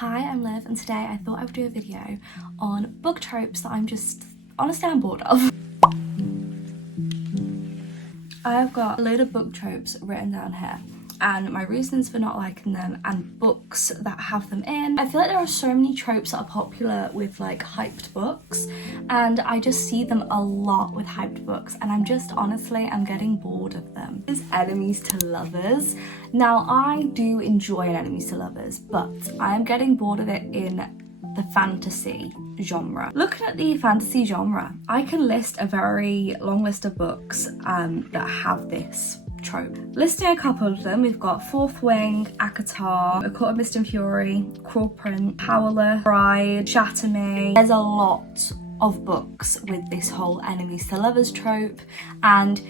Hi, I'm Liv, and today I thought I would do a video on book tropes that I'm bored of. I've got a load of book tropes written down here and my reasons for not liking them and books that have them in. I feel like there are so many tropes that are popular with like hyped books, and I just see them a lot with hyped books, and I'm getting bored of them. Is enemies to lovers. Now I do enjoy an enemies to lovers, but I am getting bored of it in the fantasy genre. Looking at the fantasy genre, I can list a very long list of books that have this trope. Listing a couple of them, we've got Fourth Wing, ACOTAR, A Court of Mist and Fury, Cruel Prince, Powerless, Bride, Shatter Me. There's a lot of books with this whole enemies to lovers trope, and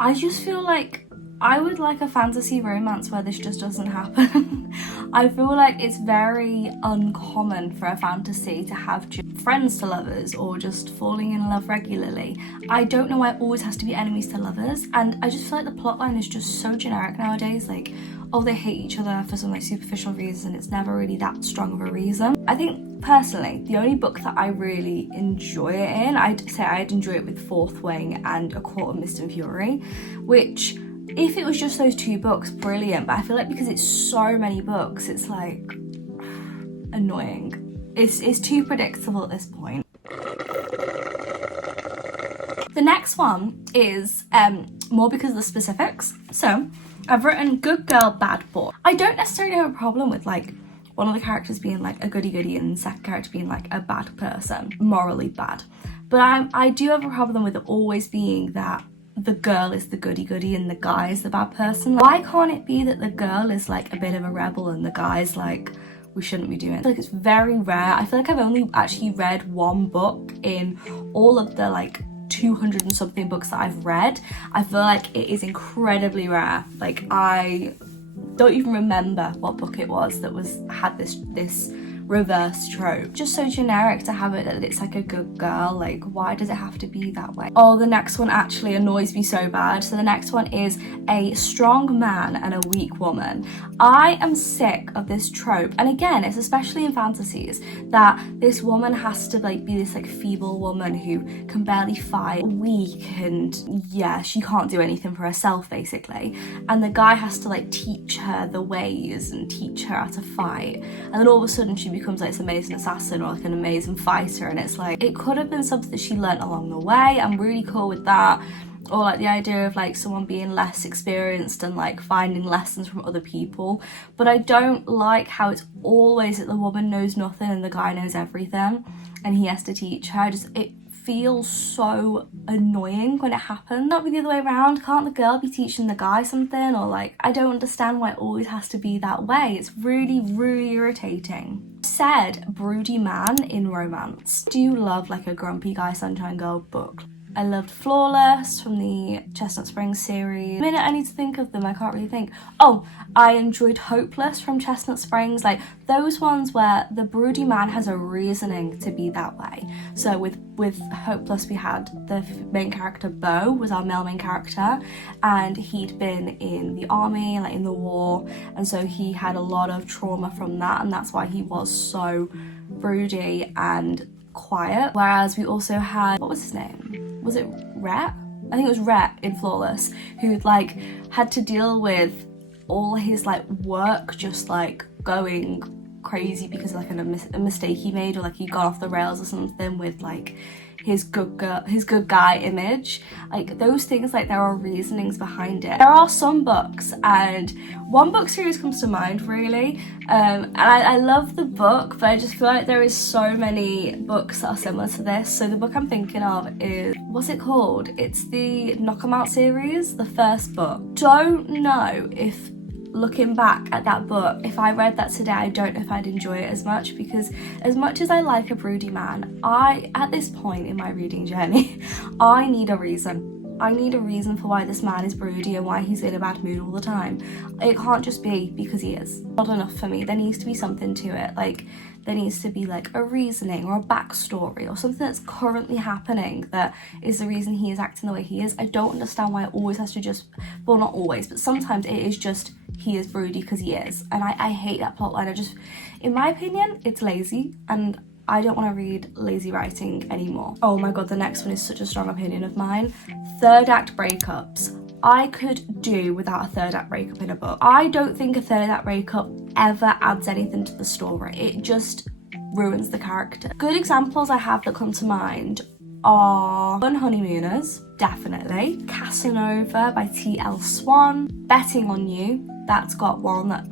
I just feel like I would like a fantasy romance where this just doesn't happen. I feel like it's very uncommon for a fantasy to have just friends to lovers or just falling in love regularly. I don't know why it always has to be enemies to lovers, and I just feel like the plotline is just so generic nowadays. Like, oh, they hate each other for some like superficial reason. It's never really that strong of a reason. I think personally, the only book that I really enjoy it in, I'd say I'd enjoy it with Fourth Wing and A Court of Mist and Fury, which, if it was just those two books, brilliant, but I feel like because it's so many books, it's like annoying. It's too predictable at this point. The next one is more because of the specifics. So I've written good girl, bad boy. I don't necessarily have a problem with like one of the characters being like a goody goody and the second character being like a bad person, morally bad. But I do have a problem with it always being that the girl is the goody goody and the guy is the bad person. Why can't it be that the girl is like a bit of a rebel and the guy's like, we shouldn't be doing it? I feel like it's very rare. I feel like I've only actually read one book in all of the like 200 and something books that I've read. I feel like it is incredibly rare. Like, I don't even remember what book it was that had this reverse trope. Just so generic to have it that it's like a good girl. Like, why does it have to be that way? Oh, the next one actually annoys me so bad. So the next one is a strong man and a weak woman. I am sick of this trope, and again, it's especially in fantasies, that this woman has to like be this like feeble woman who can barely fight, weak, and yeah, she can't do anything for herself basically, and the guy has to like teach her the ways and teach her how to fight, and then all of a sudden she becomes like this amazing assassin or like an amazing fighter, and it's like, it could have been something that she learnt along the way. I'm really cool with that. Or like the idea of like someone being less experienced and like finding lessons from other people. But I don't like how it's always that the woman knows nothing and the guy knows everything and he has to teach her. It feels so annoying when it happens. Not be the other way around. Can't the girl be teaching the guy something? Or like, I don't understand why it always has to be that way. It's really, really irritating. Said broody man in romance. Do you love like a grumpy guy sunshine girl book? I loved Flawless from the Chestnut Springs series. The minute I need to think of them, I can't really think. Oh, I enjoyed Hopeless from Chestnut Springs. Like those ones where the broody man has a reasoning to be that way. So with Hopeless, we had the main character, Beau, was our male main character, and he'd been in the army, like in the war, and so he had a lot of trauma from that, and that's why he was so broody and quiet. Whereas we also had, what was his name? Was it Rhett? I think it was Rhett in Flawless, who like had to deal with all his like work just like going crazy because of like a mistake he made, or like he got off the rails or something with like his good guy image. Like those things, like there are reasonings behind it. There are some books, and one book series comes to mind really, and I love the book, but I just feel like there is so many books that are similar to this. So the book I'm thinking of is, what's it called? It's the Knock 'Em Out series, the first book. Don't know if, looking back at that book, if I read that today, I don't know if I'd enjoy it as much, because as much as I like a broody man, at this point in my reading journey, I need a reason. I need a reason for why this man is broody and why he's in a bad mood all the time. It can't just be because he is. Not enough for me. There needs to be something to it. Like, there needs to be like a reasoning or a backstory or something that's currently happening that is the reason he is acting the way he is. I don't understand why it always has to just, well, not always, but sometimes it is just he is broody because he is. And I hate that plotline. In my opinion, it's lazy, and I don't want to read lazy writing anymore. Oh my god, the next one is such a strong opinion of mine. Third act breakups. I could do without a third act breakup in a book. I don't think a third act breakup ever adds anything to the story. It just ruins the character. Good examples I have that come to mind are Honeymooners, definitely. Casanova by T.L. Swan. Betting on You. That's got one that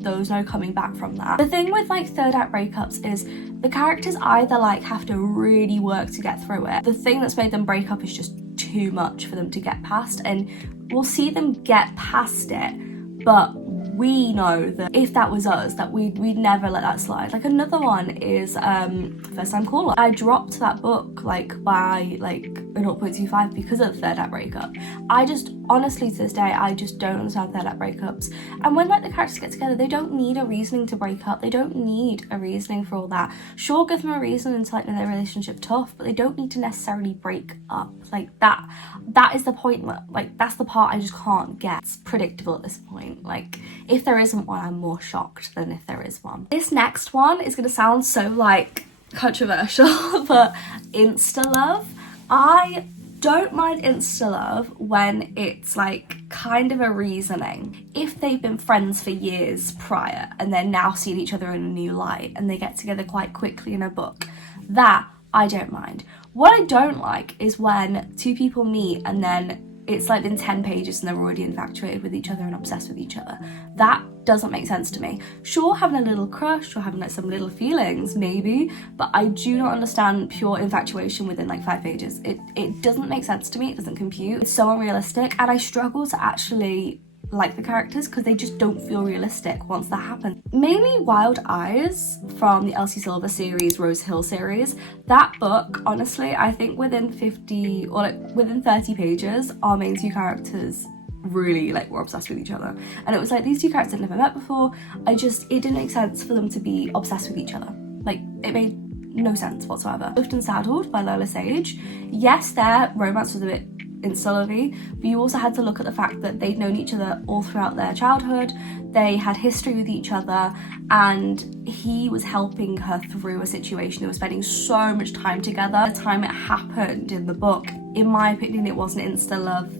there was no coming back from that. The thing with like third act breakups is the characters either like have to really work to get through it. The thing that's made them break up is just too much for them to get past, and we'll see them get past it, but we know that if that was us, that we'd never let that slide. Like another one is First Time Caller. I dropped that book like by like a 0.25 because of the third act breakup. I just honestly to this day I just don't understand third act breakups. And when like the characters get together, they don't need a reasoning to break up. They don't need a reasoning for all that. Sure, give them a reason to like make their relationship tough, but they don't need to necessarily break up. Like that is the point. Like that's the part I just can't get. It's predictable at this point. Like if there isn't one, I'm more shocked than if there is one. This next one is gonna sound so like controversial, but insta love. I don't mind insta love when it's like kind of a reasoning. If they've been friends for years prior and they're now seeing each other in a new light and they get together quite quickly in a book, that I don't mind. What I don't like is when two people meet and then it's like been 10 pages and they're already infatuated with each other and obsessed with each other. That doesn't make sense to me. Sure, having a little crush or having like some little feelings, maybe, but I do not understand pure infatuation within like 5 pages. It doesn't make sense to me. It doesn't compute. It's so unrealistic, and I struggle to actually like the characters because they just don't feel realistic once that happens. Mainly Wild Eyes from the Elsie Silver series, Rose Hill series. That book, honestly, I think within 50 or like within 30 pages, our main two characters really like were obsessed with each other. And it was like these two characters I'd never met before. It didn't make sense for them to be obsessed with each other. Like it made no sense whatsoever. Swift and Saddled by Lola Sage. Yes, their romance was a bit insta-lovey, but you also had to look at the fact that they'd known each other all throughout their childhood. They had history with each other, and he was helping her through a situation. They were spending so much time together. The time it happened in the book, in my opinion, it wasn't insta-love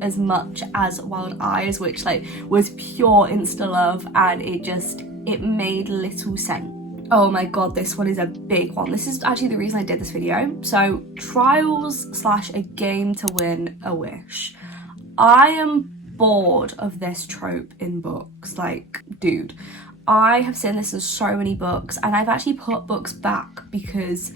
as much as Wild Eyes, which like was pure insta-love, and it made little sense. Oh my god, this one is a big one. This is actually the reason I did this video. So, Trials / A Game to Win a Wish. I am bored of this trope in books. Like, dude, I have seen this in so many books, and I've actually put books back because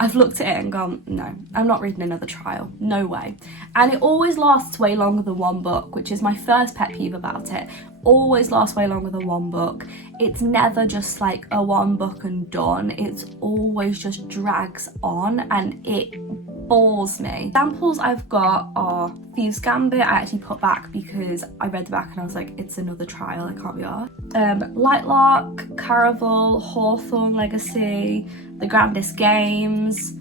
I've looked at it and gone, no, I'm not reading another trial, no way. And it always lasts way longer than one book, which is my first pet peeve about it. Always lasts way longer than one book. It's never just like a one book and done. It's always just drags on, and it bores me. Examples I've got are Thieves Gambit. I actually put back because I read the back and I was like, it's another trial, I can't be arsed. Lightlark, Caraval, Hawthorne Legacy, The Grandest Games.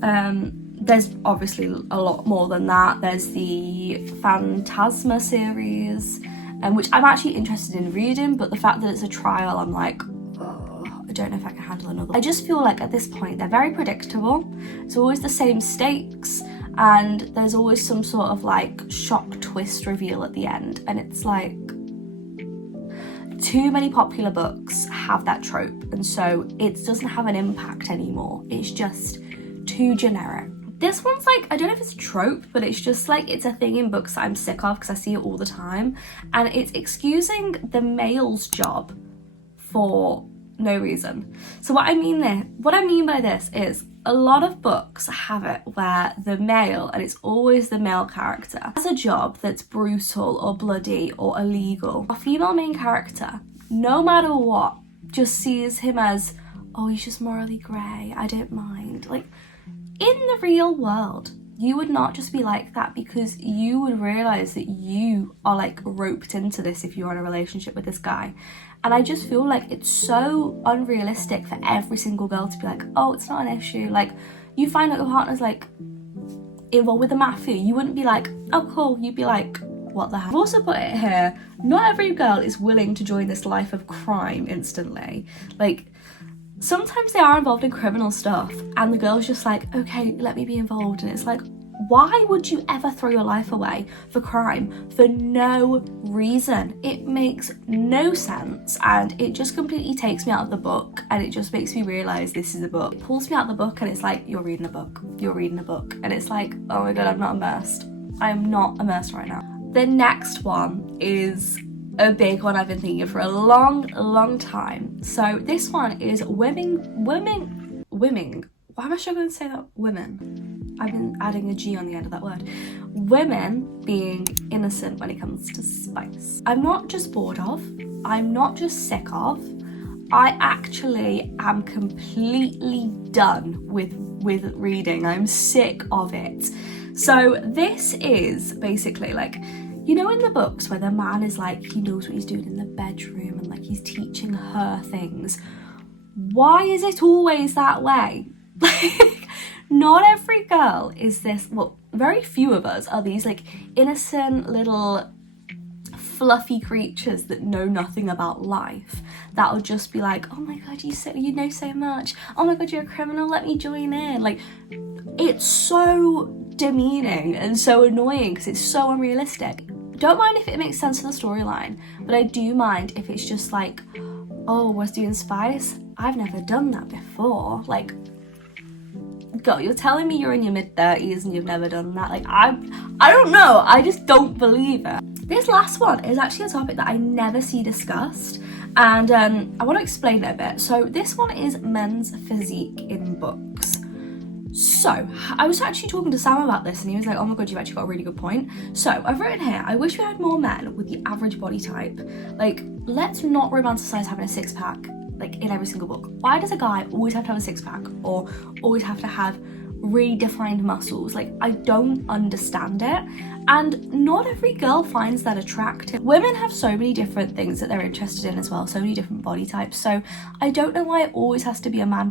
There's obviously a lot more than that. There's the Phantasma series, which I'm actually interested in reading, but the fact that it's a trial, I'm like, I don't know if I can handle another. I just feel like at this point they're very predictable. It's always the same stakes, and there's always some sort of like shock twist reveal at the end, and it's like too many popular books have that trope, and so it doesn't have an impact anymore. It's just too generic. This one's like, I don't know if it's a trope, but it's just like, it's a thing in books that I'm sick of because I see it all the time, and it's excusing the male's job for no reason. So what I mean by this is a lot of books have it where the male, and it's always the male character, has a job that's brutal or bloody or illegal. A female main character, no matter what, just sees him as, oh, he's just morally grey, I don't mind. Like, in the real world, you would not just be like that, because you would realize that you are like roped into this if you're in a relationship with this guy. And I just feel like it's so unrealistic for every single girl to be like, oh, it's not an issue. Like, you find out your partner's like involved with the mafia, you wouldn't be like, oh cool, you'd be like, what the hell? I've also put it here, not every girl is willing to join this life of crime instantly. Like, sometimes they are involved in criminal stuff and the girl's just like, okay, let me be involved. And it's like, why would you ever throw your life away for crime for no reason? It makes no sense, and it just completely takes me out of the book, and it just makes me realise this is a book. It pulls me out of the book and it's like, you're reading a book, you're reading a book. And it's like, oh my god, I'm not immersed. I am not immersed right now. The next one is a big one I've been thinking of for a long time. So this one is women. Why am I struggling to say that? Women. I've been adding a G on the end of that word. Women being innocent when it comes to spice. I'm not just bored of, I'm not just sick of, I actually am completely done with reading. I'm sick of it. So this is basically like, you know, in the books where the man is like, he knows what he's doing in the bedroom and like he's teaching her things. Why is it always that way? Like, not every girl is this, well, very few of us are these like innocent little fluffy creatures that know nothing about life, that'll just be like, oh my god, you know so much, oh my god, you're a criminal, let me join in. Like, it's so demeaning and so annoying because it's so unrealistic. Don't mind if it makes sense to the storyline, but I do mind if it's just like, oh, we're doing spice? I've never done that before. Like, girl, you're telling me you're in your mid-30s and you've never done that? Like, I don't know, I just don't believe it. This last one is actually a topic that I never see discussed, and I want to explain it a bit. So this one is men's physique in books. So I was actually talking to Sam about this and he was like, oh my god, you've actually got a really good point. So I've written here, I wish we had more men with the average body type. Like, let's not romanticize having a six-pack like in every single book. Why does a guy always have to have a six-pack or always have to have really defined muscles? Like, I don't understand it, and not every girl finds that attractive. Women have so many different things that they're interested in as well, so many different body types, so I don't know why it always has to be a man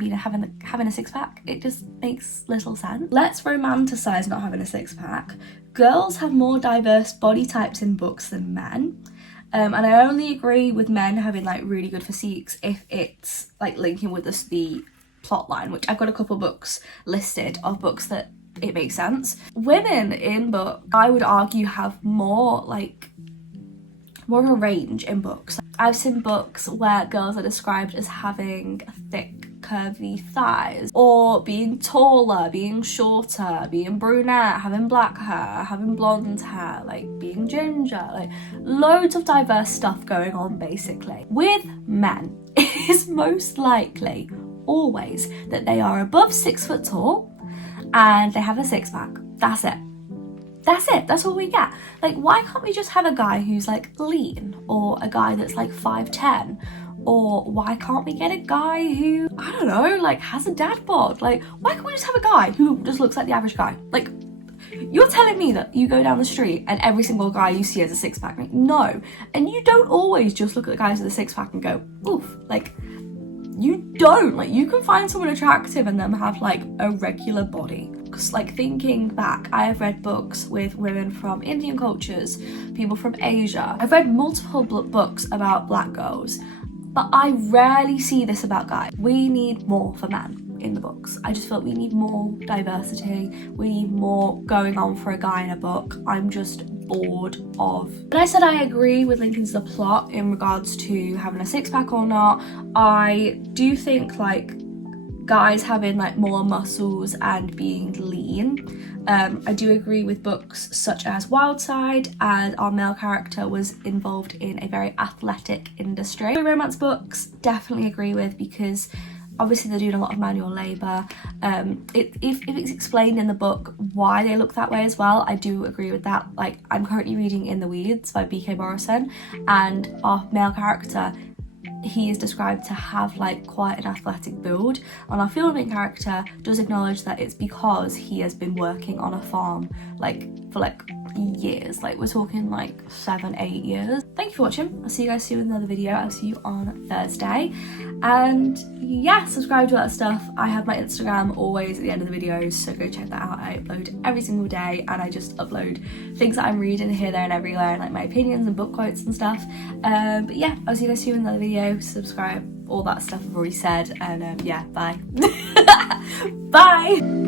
having a six-pack. It just makes little sense. Let's romanticize not having a six-pack. Girls have more diverse body types in books than men. And I only agree with men having like really good physiques if it's like linking with the plot line, which I've got a couple books listed of books that it makes sense. Women in book, I would argue, have more of a range in books. I've seen books where girls are described as having thick, curvy thighs, or being taller, being shorter, being brunette, having black hair, having blonde hair, like being ginger, like loads of diverse stuff going on basically. With men, it is most likely always that they are above 6 foot tall and they have a six-pack. That's it. That's all we get. Like, why can't we just have a guy who's like lean, or a guy that's like 5'10", or why can't we get a guy who, I don't know, like has a dad bod? Like, why can't we just have a guy who just looks like the average guy? Like, you're telling me that you go down the street and every single guy you see has a six-pack? Like, no. And you don't always just look at the guys with a six-pack and go, oof. Like, you don't. Like, you can find someone attractive and them have like a regular body. Because like, thinking back, I have read books with women from Indian cultures, people from Asia. I've read multiple books about black girls, but I rarely see this about guys. We need more for men in the books. I just feel we need more diversity. We need more going on for a guy in a book. I'm just bored of. When I said I agree with linking to the plot in regards to having a six-pack or not, I do think like guys having like more muscles and being lean. I do agree with books such as Wildside, and our male character was involved in a very athletic industry. Romance books, definitely agree with, because obviously they're doing a lot of manual labour. If it's explained in the book why they look that way as well, I do agree with that. Like, I'm currently reading In the Weeds by B.K. Morrison, and our male character, he is described to have like quite an athletic build, and our female main character does acknowledge that it's because he has been working on a farm like for like years, like we're talking like 7-8 years. Thank you for watching. I'll see you guys soon in another video. I'll see you on Thursday, and yeah, subscribe to all that stuff. I have my Instagram always at the end of the videos, so go check that out. I upload every single day, and I just upload things that I'm reading here, there and everywhere, and like my opinions and book quotes and stuff. But yeah, I'll see you guys soon in another video. Subscribe, all that stuff I've already said, and yeah, bye. Bye.